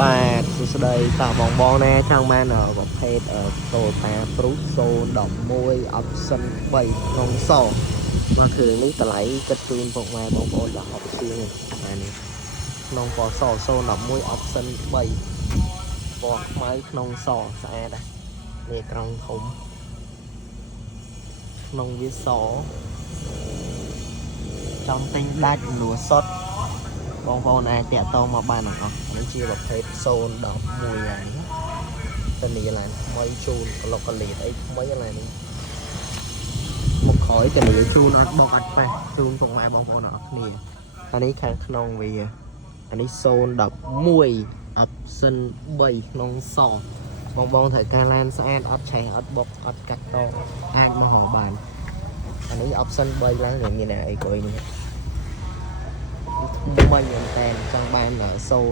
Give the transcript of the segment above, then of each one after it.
បាទសួស្តីតោះបងណាចង់បានប្រភេទToyota Prius 011 option 3ក្នុងសមកគ្រឿងនេះតម្លៃគិតជូនពុកម៉ែបងប្អូនដល់60ជាងអានេះក្នុងពណ៌ស011 option 3ពណ៌ខ្មៅក្នុងសស្អាតដែរនេះត្រង់ធំក្នុងវាសចង់ទិញដាច់លួសុតបងប្អូនអាចតាក់ទងមកបានទាំងអស់នេះជាប្រភេទ011ហើយតនីឡានថ្មីជូនប្លុកកលៀតអីថ្មីឡើយនេះមុខក្រោយតនីជូនអត់បុកអត់ប៉េះជូនពុកម៉ែបងប្អូនអរគ្នាអានេះខាងក្នុងវាអានេះ011 option 3ក្នុងសបងត្រូវការឡានស្អាតអត់ឆេះអត់បុកអត់កាត់តអាចមកហៅបានអានេះ option 3ឡើងមានអីក៏អីនេះថ្មីមែនតើចង់បាន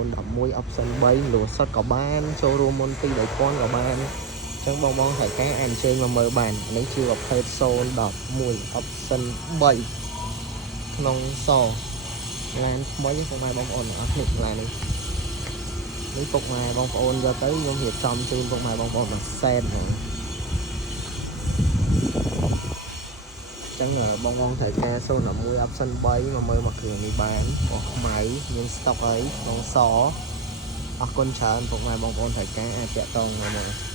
011 option 3លួសុតក៏បានចូលរួមមុនពី 3000 ក៏បានអញ្ចឹងបងត្រូវការអញ្ជើញមកមើលបាននេះជាប្រភេទ011 option 3ក្នុងសឡានថ្មីពុកម៉ែបងប្អូនអស់នេះឡាននេះពុកម៉ែបងប្អូនយកទៅខ្ញុំរៀបចំជូនពុកម៉ែបងប្អូនមួយសែនហ្នឹងចឹងបងត្រូវការ011 option 3មកមើលមកគ្រឿងនេះបានពណ៌ខ្មៅមានស្តុកអីក្នុងសអរគុណច្រើនពុកម៉ែបងប្អូនត្រូវការអាចតាក់ទងមក